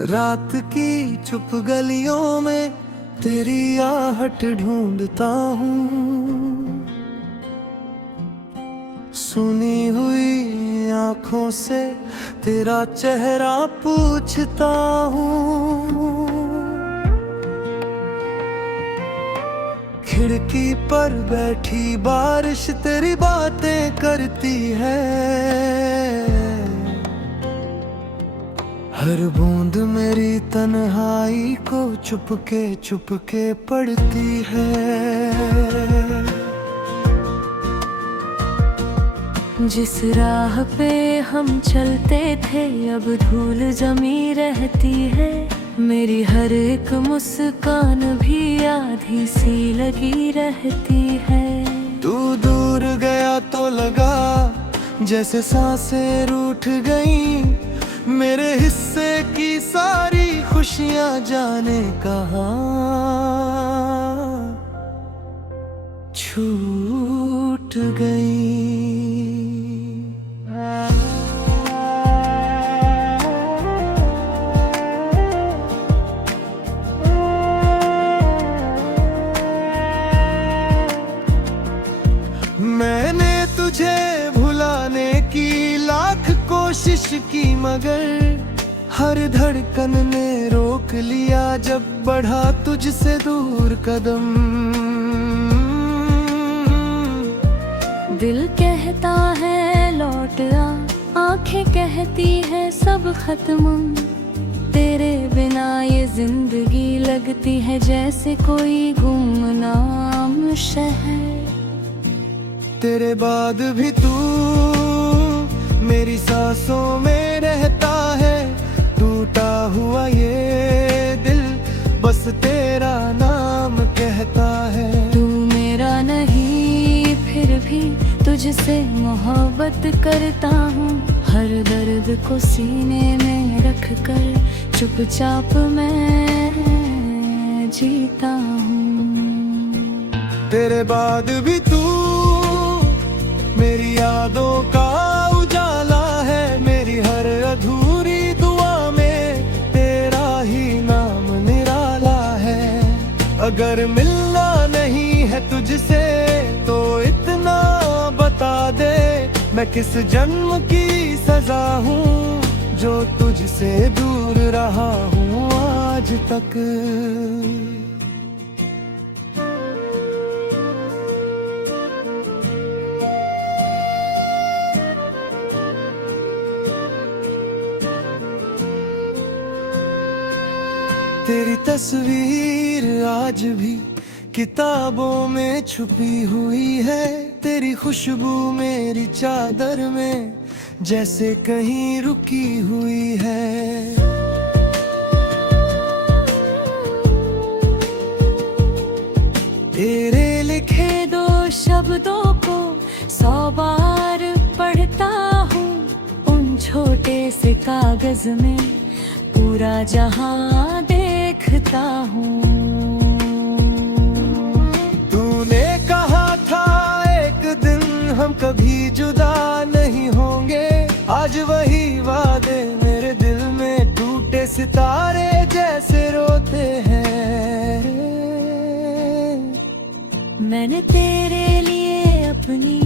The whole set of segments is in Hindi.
रात की चुप गलियों में तेरी आहट ढूंढता हूँ, सुनी हुई आंखों से तेरा चेहरा पूछता हूँ। खिड़की पर बैठी बारिश तेरी बातें करती है, हर बूंद मेरी तन्हाई को चुपके पढ़ती है। जिस राह पे हम चलते थे अब धूल जमी रहती है, मेरी हर एक मुस्कान भी आधी सी लगी रहती है। तू दूर गया तो लगा जैसे सांसें रूठ गईं, मेरे हिस्से की सारी खुशियां जाने कहाँ छूट गईं। मैंने तुझे भुलाने की लाख कोशिश की, मगर हर धड़कन ने रोक लिया जब बढ़ा तुझसे दूर कदम। दिल कहता है लौट आ, आंखें कहती है सब खत्म। तेरे बिना ये जिंदगी लगती है जैसे कोई गुमनाम शहर। तेरे बाद भी तू मेरी सांसों में रहता है, टूटा हुआ ये दिल बस तेरा नाम कहता है। तू मेरा नहीं फिर भी तुझसे मोहब्बत करता हूँ, हर दर्द को सीने में रख कर चुपचाप मैं जीता हूँ। तेरे बाद भी तू मेरी यादों का उजाला है, मेरी हर अधूरी दुआ में तेरा ही नाम निराला है। अगर मिलना नहीं है तुझसे तो इतना बता दे, मैं किस जन्म की सजा हूँ जो तुझसे दूर रहा हूँ आज तक। तेरी तस्वीर आज भी किताबों में छुपी हुई है, तेरी खुशबू मेरी चादर में जैसे कहीं रुकी हुई है। तेरे लिखे दो शब्दों को 100 बार पढ़ता हूँ, उन छोटे से कागज में पूरा जहां देखता हूँ। तूने कहा था एक दिन हम कभी जुदा नहीं होंगे, आज वही वादे मेरे दिल में टूटे सितारे जैसे रोते हैं। मैंने तेरे लिए अपनी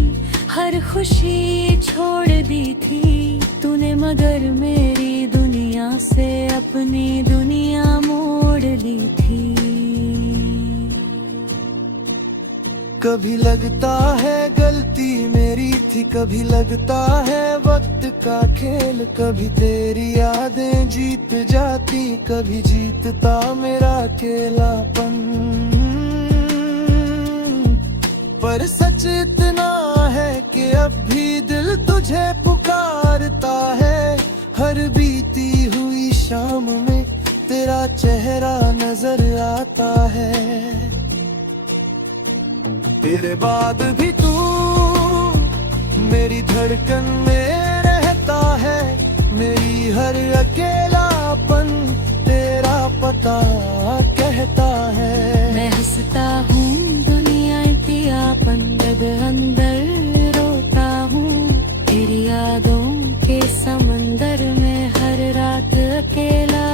हर खुशी छोड़ दी थी, तूने मगर मेरी दुनिया से अपनी दुनिया मोड़ ली थी। कभी लगता है गलती मेरी थी, कभी लगता है वक्त का खेल, कभी तेरी यादें जीत जाती, कभी जीतता मेरा अकेलापन। पर सच इतना है कि अब भी दिल तुझे पुकारता है, हर बीती हुई शाम में तेरा चेहरा नजर आता है। तेरे बाद भी तू मेरी धड़कन में रहता है, मेरी हर अकेलापन तेरा पता कहता है। मैं हंसता हूँ दुनिया पियापन जब अंदर रोता हूँ, तेरी यादों के समंदर में हर रात अकेला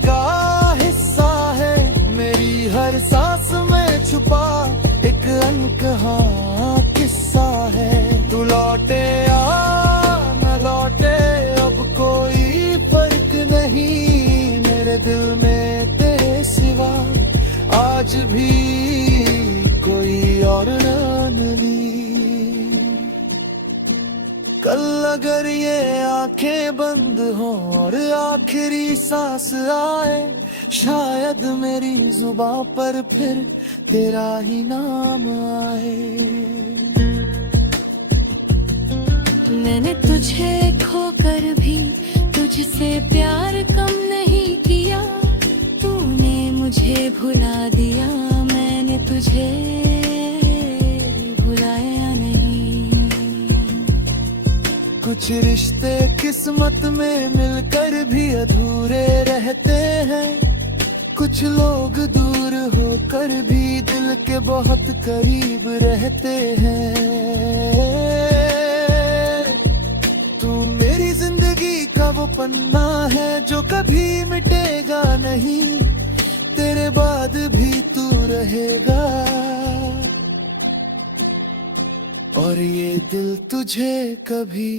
का हिस्सा है, मेरी हर सांस में छुपा एक अनकहा किस्सा है। तू लौटे या न लौटे अब कोई फर्क नहीं, मेरे दिल में तेरे सिवा आज भी कोई और नहीं। कल अगर ये आंखें बंद हो और आखिरी सांस आए, शायद मेरी जुबां पर फिर तेरा ही नाम आए। मैंने तुझे खोकर भी तुझसे प्यार कम नहीं किया, तूने मुझे भुला दिया, मैंने तुझे भुलाया नहीं। कुछ रिश्ते किस्मत में मिलकर भी अधूरे रहते हैं, कुछ लोग दूर होकर भी दिल के बहुत करीब रहते हैं। तू मेरी जिंदगी का वो पन्ना है जो कभी मिटेगा नहीं, तेरे बाद भी तू रहेगा और ये दिल तुझे कभी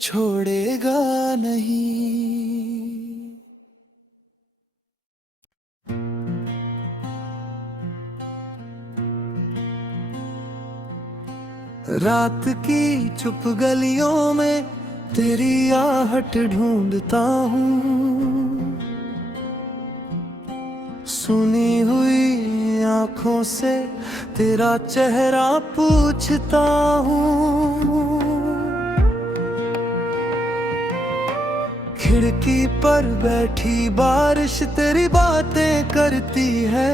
छोड़ेगा नहीं। रात की चुप गलियों में तेरी आहट ढूंढता हूँ, सुनी हुई आंखों से तेरा चेहरा पूछता हूँ। खिड़की पर बैठी बारिश तेरी बातें करती है,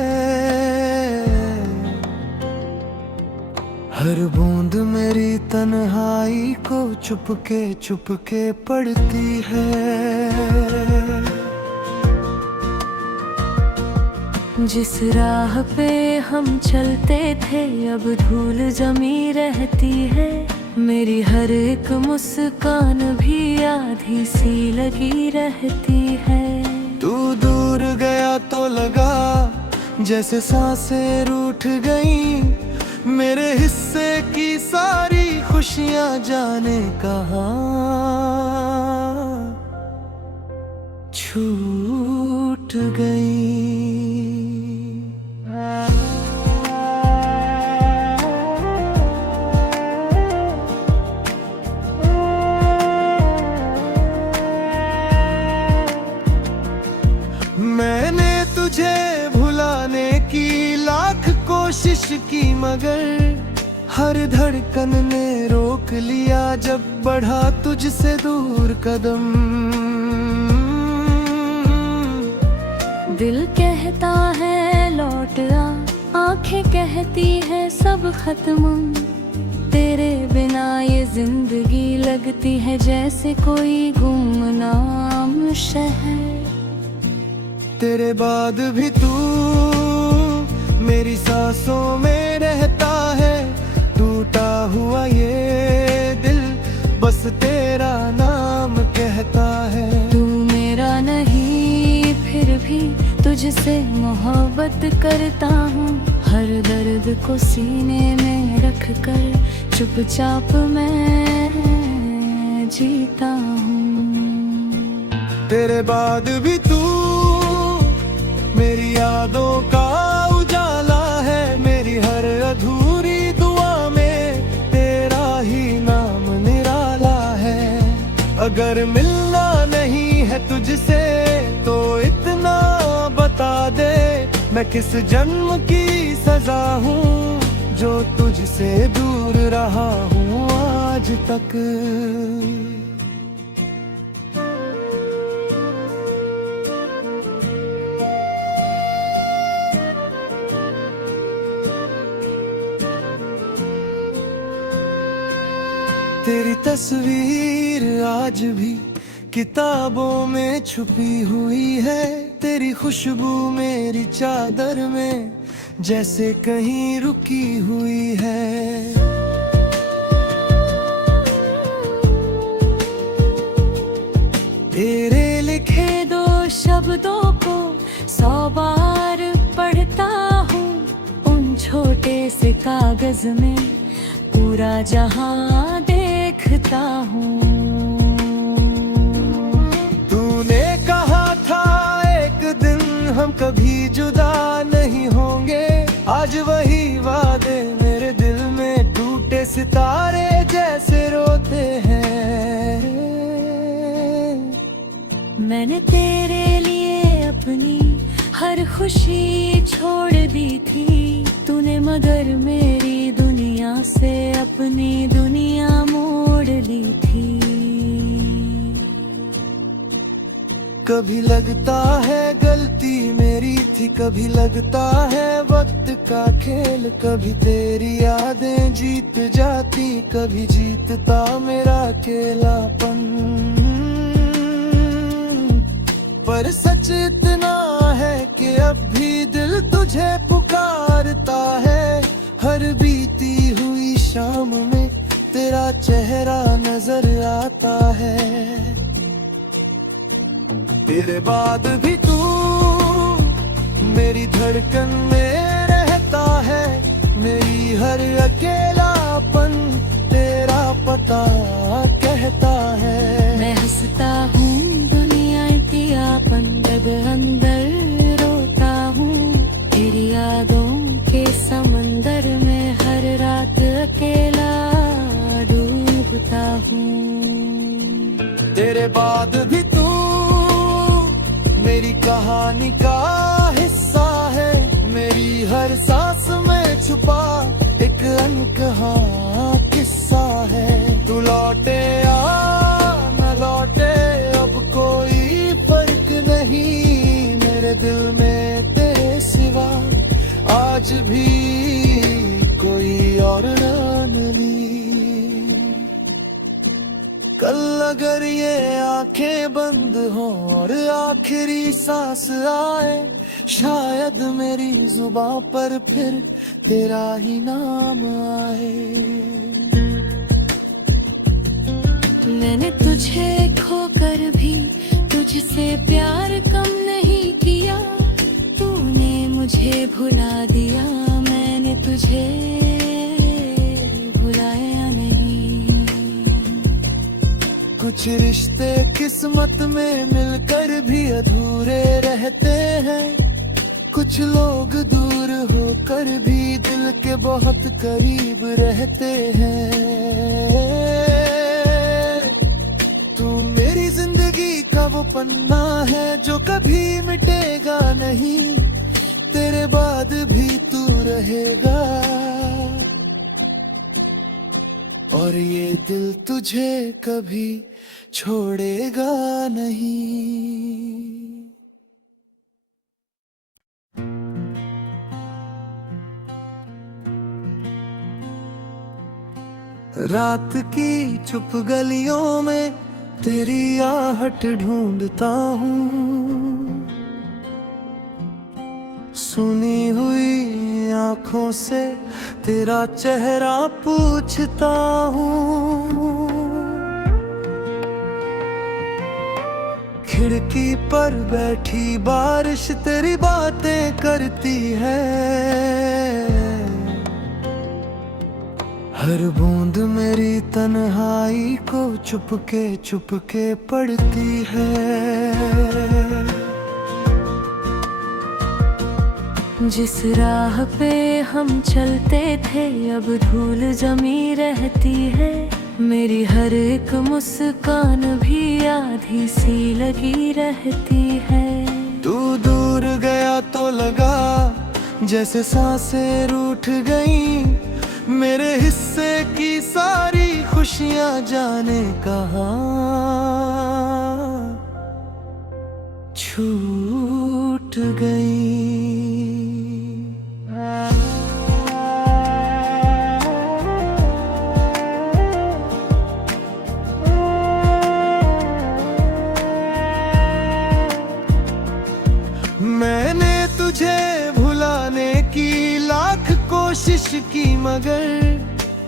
हर बूंद मेरी तन्हाई को चुपके चुपके पढ़ती है। जिस राह पे हम चलते थे अब धूल जमी रहती है, मेरी हर एक मुस्कान भी आधी सी लगी रहती है। तू दूर गया तो लगा जैसे सांसें रूठ गईं, मेरे हिस्से की सारी खुशियां जाने कहाँ छूट गई। मैंने तुझे भुलाने की लाख कोशिश की, मगर हर धड़कन ने रोक लिया जब बढ़ा तुझसे दूर कदम। दिल कहता है लौट आ, आंखें कहती है सब खत्म, तेरे बिना ये जिंदगी लगती है जैसे कोई गुमनाम शहर। तेरे बाद भी तू मेरी सांसों में रहता है, टूटा हुआ ये दिल बस तेरा नाम कहता है। तू मेरा नहीं फिर भी तुझसे मोहब्बत करता हूँ, हर दर्द को सीने में रख कर चुपचाप मैं जीता हूँ। तेरे बाद भी तू मेरी यादों का उजाला है, मेरी हर अधूरी दुआ में तेरा ही नाम निराला है। अगर मिलना नहीं है तुझसे तो इतना बता दे, मैं किस जन्म की सजा हूँ जो तुझसे दूर रहा हूँ आज तक। तेरी तस्वीर आज भी किताबों में छुपी हुई है, तेरी खुशबू मेरी चादर में जैसे कहीं रुकी हुई है। तेरे लिखे दो शब्दों को 100 बार पढ़ता हूँ। उन छोटे से कागज में पूरा जहां देखता हूँ। तूने कहा था एक दिन हम कभी जुदा नहीं होंगे, आज वही वादे मेरे दिल में टूटे सितारे जैसे रोते हैं। मैंने तेरे लिए अपनी हर खुशी छोड़ दी थी, तूने मगर मेरी दुनिया से अपनी दुनिया मोड़ ली थी। कभी लगता है गलती मेरी थी, कभी लगता है वक्त का खेल, कभी तेरी यादें जीत जाती, कभी जीतता मेरा अकेलापन। पर सच इतना है कि अब भी दिल तुझे पुकारता है। हर बीती हुई शाम में तेरा चेहरा नजर आता है। तेरे बाद भी तू मेरी धड़कन में रहता है, मेरी हर अकेलापन तेरा पता कहता है। मैं हंसता हूँ दुनिया पियापन, जब अंदर रोता हूँ तेरी यादों के समंदर में हर रात अकेला डूबता हूँ। तेरे बाद भी तू मेरी कहानी का हिस्सा है, मेरी हर सांस में छुपा एक अनकहा किस्सा है। तू लौटे या न लौटे अब कोई फर्क नहीं, मेरे दिल में तेरे सिवा आज भी कोई और नहीं। कल अगर ये आंखें बंद हो और आखिरी सांस आए, शायद मेरी जुबां पर फिर तेरा ही नाम आए। मैंने तुझे खोकर भी तुझसे प्यार कम नहीं किया, तूने मुझे भुला दिया, मैंने तुझे भुलाया नहीं। कुछ रिश्ते किस्मत में मिलकर भी अधूरे रहते हैं, कुछ लोग दूर होकर भी दिल के बहुत करीब रहते हैं। तू मेरी जिंदगी का वो पन्ना है जो कभी मिटेगा नहीं, तेरे बाद भी तू रहेगा और ये दिल तुझे कभी छोड़ेगा नहीं। रात की चुप गलियों में तेरी आहट ढूंढता हूँ, सुनी हुई आंखों से तेरा चेहरा पूछता हूँ। खिड़की पर बैठी बारिश तेरी बातें करती है, हर बूंद मेरी तन्हाई को चुपके पड़ती है। जिस राह पे हम चलते थे अब धूल जमी रहती है, मेरी हर एक मुस्कान भी आधी सी लगी रहती है। तू दूर गया तो लगा जैसे सांसें रूठ गईं, मेरे हिस्से की सारी खुशियां जाने कहाँ छूट गई। मैंने तुझे भुलाने की लाख कोशिश की, मगर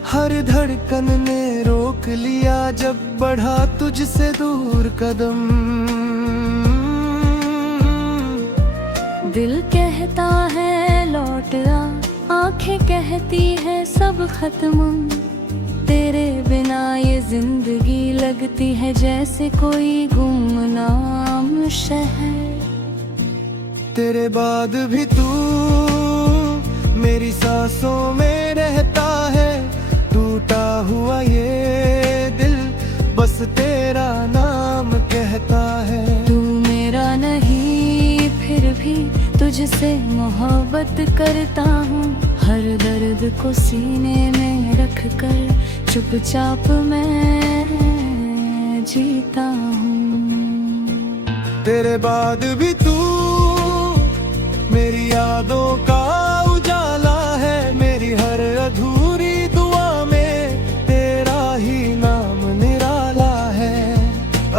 हर धड़कन ने रोक लिया जब बढ़ा तुझसे दूर कदम। दिल कहता है लौट आ, आंखें कहती है सब खत्म। तेरे बिना ये जिंदगी लगती है जैसे कोई गुमनाम शहर। तेरे बाद भी तू मेरी सांसों में रहता है, टूटा हुआ ये दिल बस तेरा नाम कहता है। तू मेरा नहीं फिर भी तुझसे मोहब्बत करता हूँ, हर दर्द को सीने में रख कर चुपचाप मैं जीता हूँ। तेरे बाद भी तू मेरी यादों का उजाला है, मेरी हर अधूरी दुआ में तेरा ही नाम निराला है।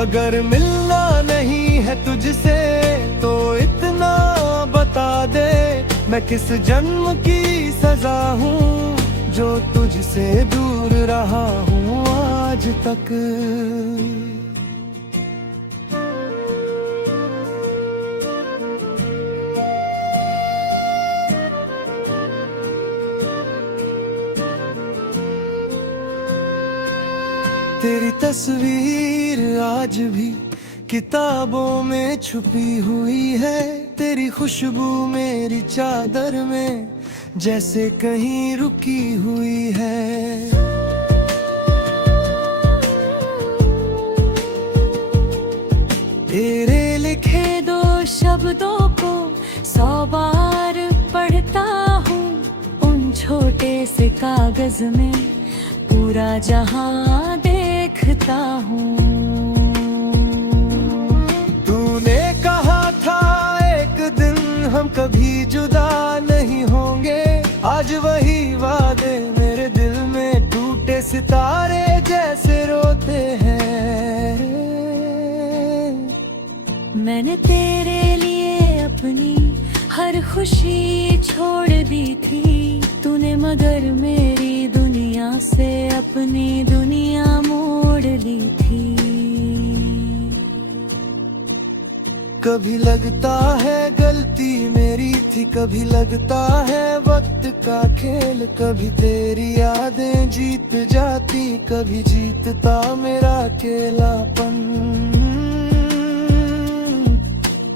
अगर मिलना नहीं है तुझसे तो इतना बता दे, मैं किस जन्म की सजा हूँ जो तुझसे दूर रहा हूँ आज तक। तेरी तस्वीर आज भी किताबों में छुपी हुई है, तेरी खुशबू मेरी चादर में जैसे कहीं रुकी हुई है। तेरे लिखे दो शब्दों को 100 बार पढ़ता हूँ, उन छोटे से कागज में पूरा जहां देखता हूँ। तूने कहा था एक दिन हम कभी जुदा नहीं होंगे, आज वही वादे मेरे दिल में टूटे सितारे जैसे रोते हैं। मैंने तेरे लिए अपनी हर खुशी छोड़ दी थी, तूने मगर मेरी दुनिया से अपनी दुनिया मोड़ ली थी। कभी लगता है गलती मेरी थी, कभी लगता है वक्त का खेल, कभी तेरी यादें जीत जाती, कभी जीतता मेरा अकेलापन।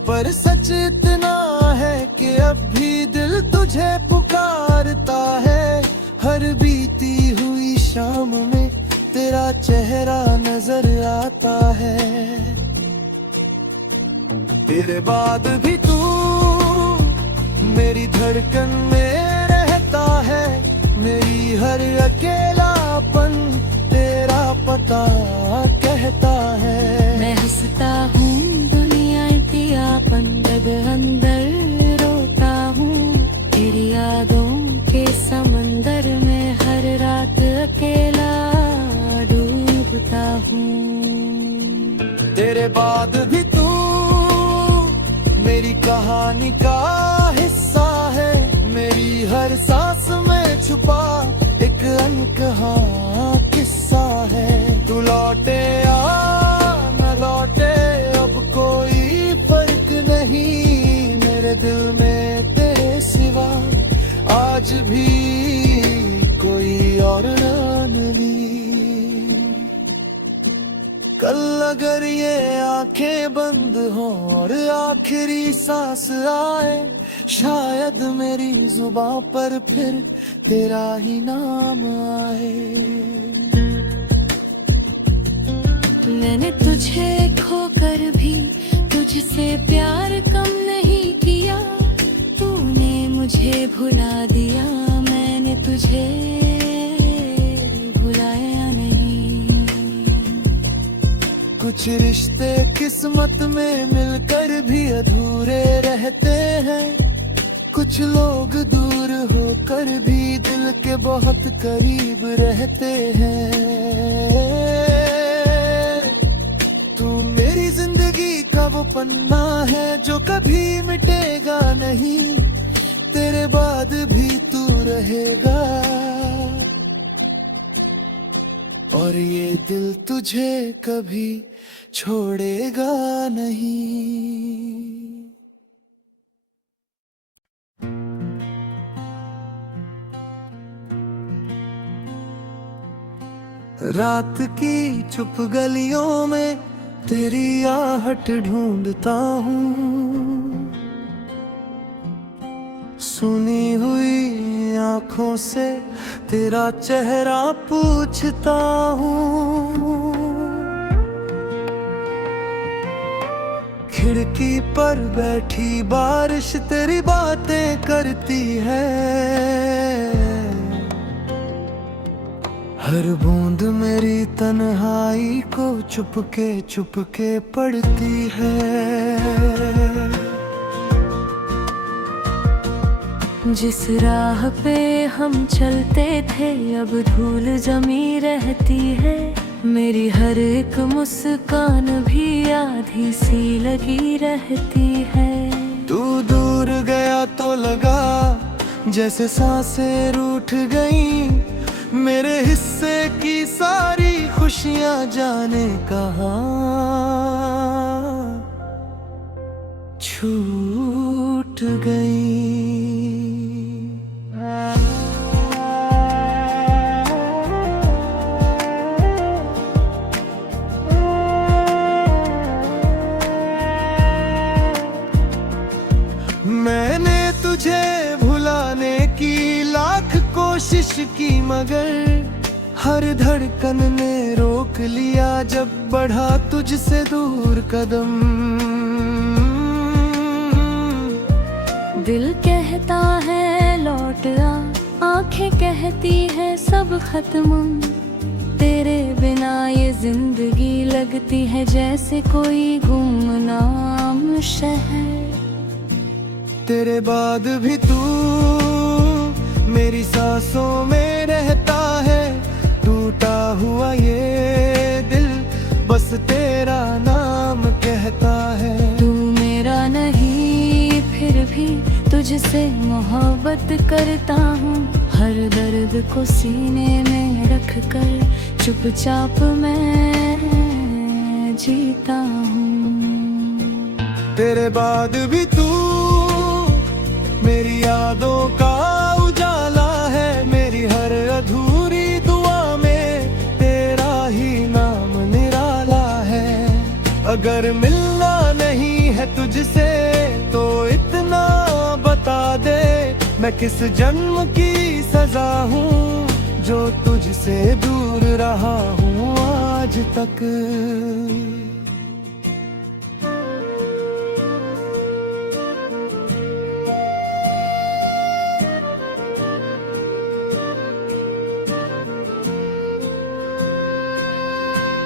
पर सच इतना है कि अब भी दिल तुझे पुकारता है, हर बीती हुई शाम में तेरा चेहरा नजर आता है। तेरे बाद भी तू मेरी धड़कन में रहता है, मेरी हर अकेलापन तेरा पता कहता है। मैं हंसता हूँ दुनिया पियापन जब अंदर रोता हूँ, तेरी यादों के समंदर में हर रात अकेला डूबता हूँ। तेरे बाद भी तू मेरी कहानी का हिस्सा है, मेरी हर सांस में छुपा एक अनकहा किस्सा है। तू लौटे या न लौटे अब कोई फर्क नहीं, मेरे दिल में तेरे सिवा आज भी कोई और नहीं। कल अगर ये आंखें बंद हो और आखिरी सांस आए, शायद मेरी जुबां पर फिर तेरा ही नाम आए। मैंने तुझे खोकर भी तुझसे प्यार कम नहीं किया, तूने मुझे भुला दिया, मैंने तुझे भुलाया नहीं। कुछ रिश्ते किस्मत में मिलकर भी अधूरे रहते हैं, कुछ लोग दूर होकर भी दिल के बहुत करीब रहते हैं। तू मेरी जिंदगी का वो पन्ना है जो कभी मिटेगा नहीं, तेरे बाद भी तू रहेगा और ये दिल तुझे कभी छोड़ेगा नहीं। रात की चुप गलियों में तेरी आहट ढूंढता हूँ, सुनी हुई आंखों से तेरा चेहरा पूछता हूँ। खिड़की पर बैठी बारिश तेरी बातें करती है, हर बूंद मेरी तन्हाई को चुपके चुपके पढ़ती है। जिस राह पे हम चलते थे अब धूल जमी रहती है, मेरी हर एक मुस्कान भी आधी सी लगी रहती है। तू दूर गया तो लगा जैसे सांसें रूठ गईं, मेरे हिस्से की सारी खुशियां जाने कहाँ छूट गई। मैंने तुझे भुलाने की लाख कोशिश की, मगर हर धड़कन ने रोक लिया जब बढ़ा तुझसे दूर कदम। दिल कहता है लौट आ, आंखें कहती है सब खत्म, तेरे बिना ये जिंदगी लगती है जैसे कोई गुमनाम शहर। तेरे बाद भी तू मेरी सांसों में रहता है, टूटा हुआ ये दिल बस तेरा नाम कहता है। तू मेरा नहीं फिर भी तुझसे मोहब्बत करता हूँ, हर दर्द को सीने में रख कर चुपचाप मैं जीता हूँ। तेरे बाद भी तू मेरी यादों का उजाला है, मेरी हर अधूरी दुआ में तेरा ही नाम निराला है। अगर मिलना नहीं है तुझसे तो इतना बता दे, मैं किस जन्म की सजा हूँ जो तुझसे दूर रहा हूँ आज तक।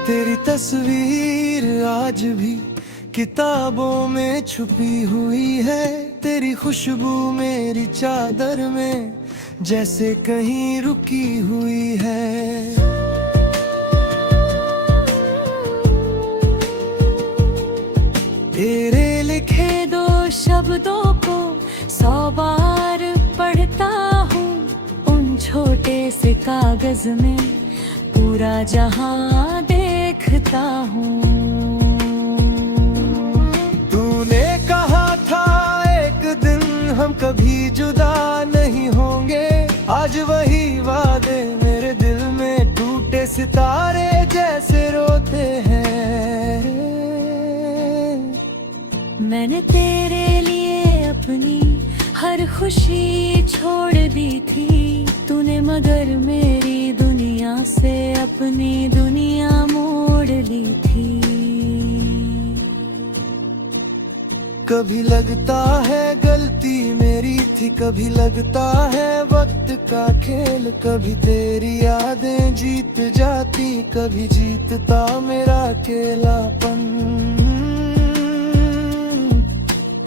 तेरी तस्वीर आज भी किताबों में छुपी हुई है, तेरी खुशबू मेरी चादर में जैसे कहीं रुकी हुई है। तेरे लिखे दो शब्दों को 100 बार पढ़ता हूँ, उन छोटे से कागज में पूरा जहां देखता हूँ। तूने कहा था एक दिन हम कभी जुदा नहीं होंगे, आज वही वादे मेरे दिल में टूटे सितारे जैसे रोते हैं। मैंने तेरे लिए अपनी हर खुशी छोड़ दी थी, तूने मगर मेरी दुनिया से अपनी दुनिया मोड़ ली थी। कभी लगता है गलती मेरी थी, कभी लगता है वक्त का खेल, कभी तेरी यादें जीत जाती, कभी जीतता मेरा अकेलापन।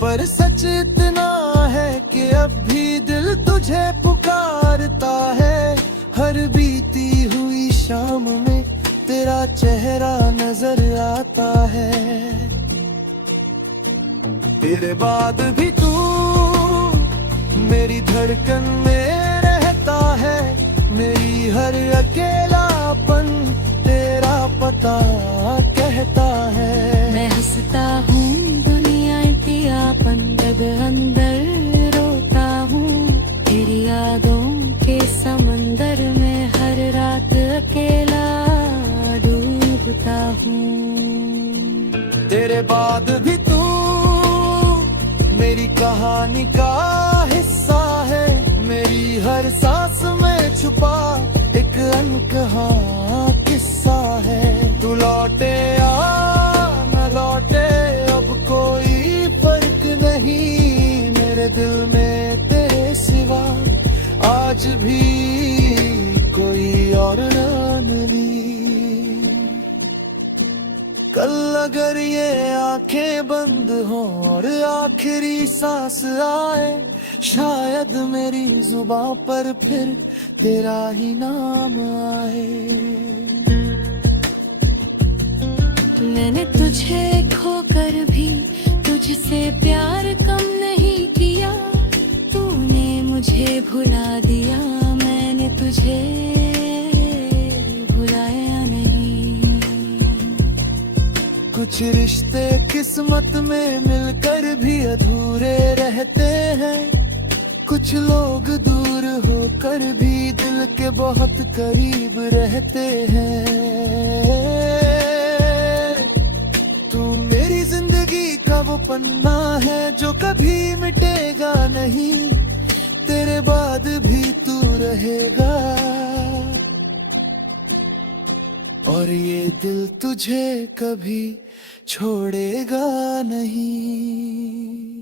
पर सच इतना है कि अब भी दिल तुझे पुकारता है, हर बीती हुई शाम में तेरा चेहरा नजर आता है। तेरे बाद भी तू मेरी धड़कन में रहता है, मेरी हर अकेलापन तेरा पता कहता है। मैं हंसता हूँ दुनिया पियापन जब अंदर रोता हूँ, तेरी यादों के समंदर में हर रात अकेला बाद भी तू मेरी कहानी का हिस्सा है, मेरी हर सांस में छुपा एक अनकहा किस्सा है। तू लौटे या न लौटे अब कोई फर्क नहीं, मेरे दिल में तेरे सिवा आज भी कोई और न ली। कल अगर ये आंखें बंद हो और आखिरी सांस आए, शायद मेरी जुबां पर फिर तेरा ही नाम आए। मैंने तुझे खोकर भी तुझसे प्यार कम नहीं किया, तूने मुझे भुला दिया, मैंने तुझे भुलाया नहीं। कुछ रिश्ते किस्मत में मिलकर भी अधूरे रहते हैं, कुछ लोग दूर होकर भी दिल के बहुत करीब रहते हैं। तू मेरी जिंदगी का वो पन्ना है जो कभी मिटेगा नहीं, तेरे बाद भी तू रहेगा और ये दिल तुझे कभी छोड़ेगा नहीं।